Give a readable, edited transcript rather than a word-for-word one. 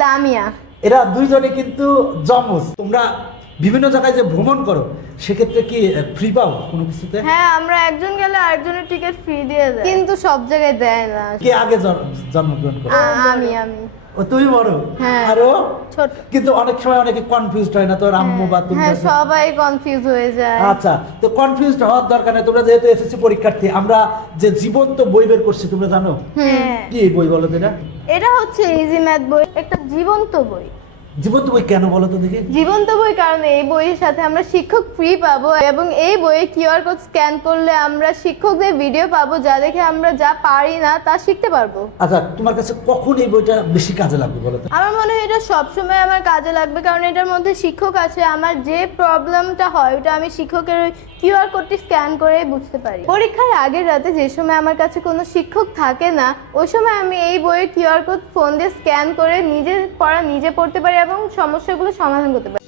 লামিয়া। এরা দুইজনে কিন্তু জমজ। তোমরা বিভিন্ন জায়গায় যে ভ্রমণ করো সেক্ষেত্রে কি ফ্রি পাও কোনো কিছুতে? হ্যাঁ, আমরা একজন গেলে আরেকজনের টিকিট ফ্রি দিয়ে দেয়, কিন্তু সব জায়গায় দেয় না। কে আগে জন্মগ্রহণ করে? আমি। ও তুমি বড়? হ্যাঁ। আর ও ছোট। কিন্তু অনেক সময় অনেকে কনফিউজড হয় না তোর আম্মু বা তুমি? হ্যাঁ, সবাই কনফিউজ হয়ে যায়। আচ্ছা, তো কনফিউজড হওয়ার দরকার নেই। তোমরা যেহেতু এসএসসি পরীক্ষার্থী, আমরা যে জীবন্ত বই বের করছি তোমরা জানো? হ্যাঁ। কি বই বলো তো এটা? এটা হচ্ছে ইজি ম্যাথ বই, একটা জীবন্ত বই। জীবন্ত বই কেন বলো তো দেখি? জীবন্ত বই কারণ এই বইয়ের সাথে আমরা শিক্ষক ফ্রি পাবো এবং এই বইয়ে কিউআর কোড স্ক্যান করলে আমরা শিক্ষকদের ভিডিও পাবো, যা দেখে আমরা যা পারি না তা শিখতে পারবো। আচ্ছা, তোমার কাছে কখন এই বইটা বেশি কাজে লাগবে বলো তো? আমার মনে হয় এটা সবসময় আমার কাজে লাগবে, কারণ এটার মধ্যে শিক্ষক আছে। আমার যে প্রবলেমটা হয় ওটা আমি শিক্ষকের ওই কিউআর কোডটি স্ক্যান করে বুঝতে পারি। পরীক্ষার আগের রাতে যে সময় আমার কাছে কোনো শিক্ষক থাকে না, ওই সময় আমি এই বইয়ের কিউআর কোড ফোন দিয়ে স্ক্যান করে নিজের পড়া নিজে পড়তে পারি এবং সমস্যাগুলো সমাধান করতে পারি।